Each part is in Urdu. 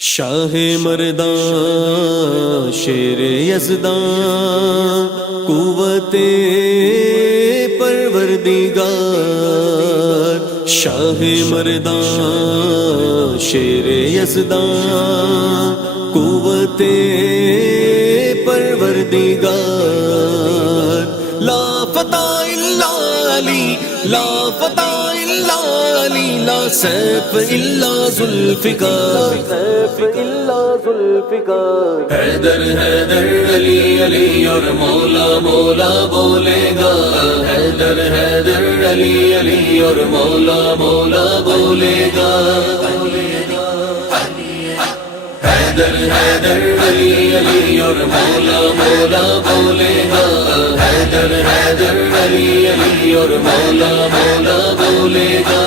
شاہ مردان شیر یزدان قوت پروردگار، شاہ مردان شیر یزدان قوت پروردگار، لا فتح الا علی، لا فتح الا علی، لا سیف الا ذوالفقار، سیف الا ذوالفقار۔ حیدر حیدر علی علی اور مولا مولا بولے گا، حیدر حیدر علی علی اور مولا مولا بولے گا، حیدر حیدر علی علی اور مولا مولا بولے گا، حیدر حیدر علی علی اور مولا مولا بولے گا۔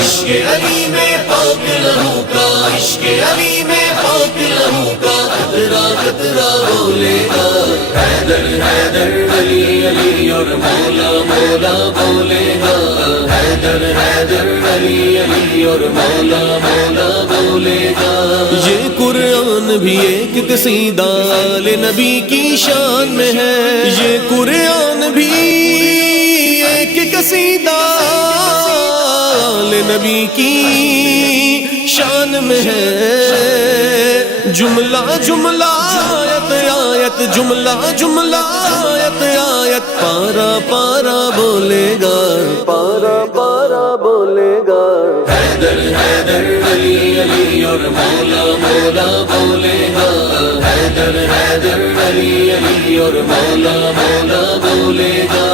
عشق علی میں پاک لہو کا، عشق علی میں پاک لہو کا قطرہ قطرہ بولے گا، حیدر حیدر علی علی اور مولا مولا بولے گا، حیدر حیدر علی علی اور مولا مولا بولے گا۔ یہ قرآن بھی ایک قصیدہ آل نبی کی شان میں ہے، یہ قرآن بھی ایک قصیدہ آل نبی کی شان میں ہے، جملہ جملہ آیت آیت، جملہ جملہ آیت آیت، پارا پارا بولے گا، پارا پارا بولے گا۔ حیدر حیدر علی علی اور مولا مولا بولے گا، حیدر حیدر علی علی اور مولا مولا بولے گا۔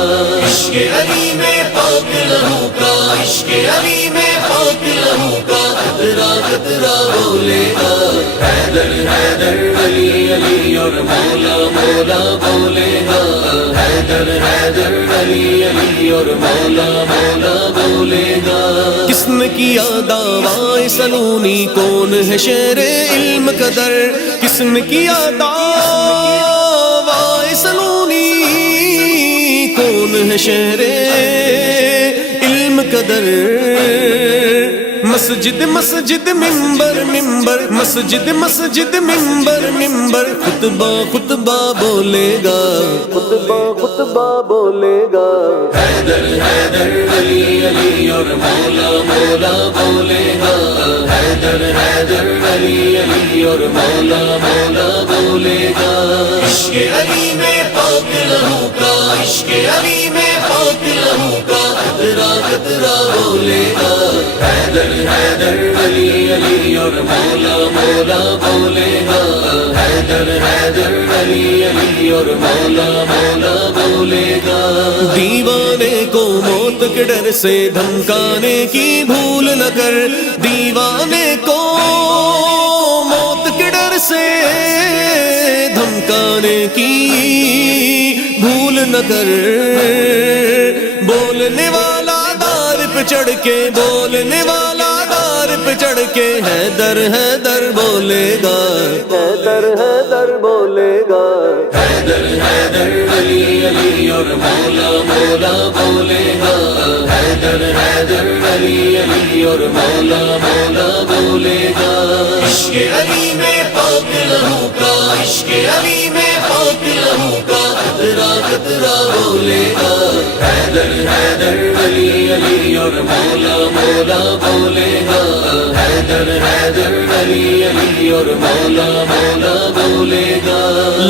عشق علی میں پاک لہو کا، عشق علی میں پاک لہو کا قطرہ قطرہ بولے گا، حیدر حیدر علی علی اور مولا مولا بولے گا، حیدر حیدر علی علی اور مولا مولا بولے گا۔ کس نے کیا دعویٰ سلونی، کون ہے شیر علم قدر، کس نے کیا دعویٰ سلونی، کون ہے شیر علم قدر، مسجد مسجد ممبر ممبر، مسجد مسجد ممبر ممبر، خطبہ خطبہ بولے گا، خطبہ خطبہ بولے گا۔ حیدر حیدر علی علی اور مولا مولا بولے گا، حیدر حیدر علی علی اور مولا مولا بولے گا۔ عشق علی میں پاک لہو کا، عشق علی میں پاک لہو کا قطرہ قطرہ بولے گا، حیدر حیدر علی علی اور مولا مولا بولے گا، حیدر حیدر علی علی اور مولا مولا بولے گا۔ دیوانے کو موت کے ڈر سے دھمکانے کی بھول نہ کر، دیوانے کو موت کے ڈر سے دھمکانے کی بھول نہ کر، بولنے والا دار پہ چڑھ کے، بولنے والا دار پہ چڑھ کے حیدر حیدر بولے گا، حیدر حیدر بولے گا۔ حیدر حیدر علی علی اور مولا مولا بولے گا، حیدر حیدر علی علی اور مولا مولا بولے گا۔ عشق علی میں پاک لہو کا، عشق علی میں پاک لہو کا قطرہ قطرہ بولے گا، حیدر حیدر علی علی اور مولا مولا بولے گا، حیدر حیدر علی علی اور مولا مولا بولے گا۔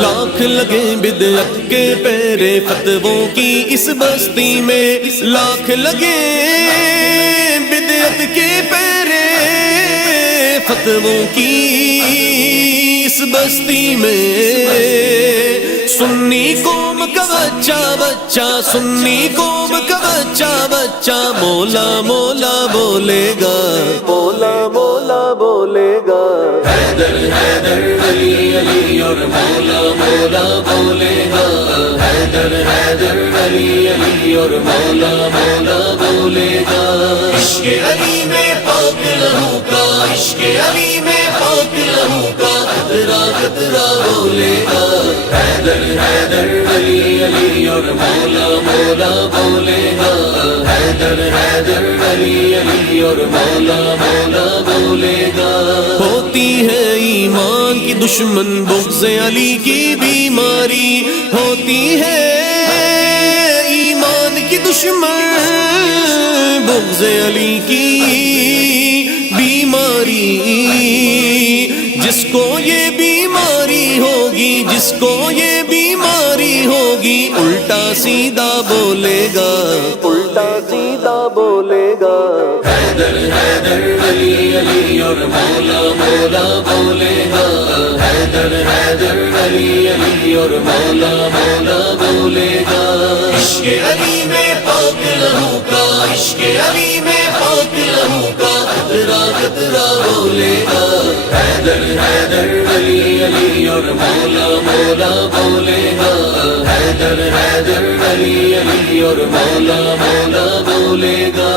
لاکھ لگے بدعت کے پیرے فتووں کی اس بستی میں، لاکھ لگے بدعت کے پیرے فتووں کی اس بستی میں، سنی قوم کا بچہ بچہ، سنی قوم کا بچہ بچہ مولا مولا بولے گا، مولا مولا بولے گا۔ حیدر حیدر علی علی اور مولا مولا بولے گا، حیدر حیدر علی علی اور مولا مولا بولے گا۔ عشق علی میں پاک لہو کا، عشق علی میں پاک لہو کا قطرہ قطرہ بولے گا، حیدر حیدر علی علی اور مولا مولا بولے گا، حیدر حیدر علی علی اور مولا مولا بولے گا۔ ہوتی ہے دشمن بغض علی کی بیماری ہوتی ہے، ایمان کی دشمن بغض علی کی بیماری، جس کو یہ بیماری ہوگی، جس کو یہ بیماری ہوگی، الٹا سیدھا بولے گا، الٹا سیدھا بولے گا، حیدر حیدر علی علی اور مولا مولا بولے گا، حیدر حیدر علی علی اور مولا مولا بولے گا، عشق علی میں پاک لہو کا، عشق علی میں پاک لہو کا قطرہ قطرہ بولے گا، حیدر حیدر علی علی اور مولا مولا بولے گا، حیدر حیدر علی علی اور مولا مولا بولے گا۔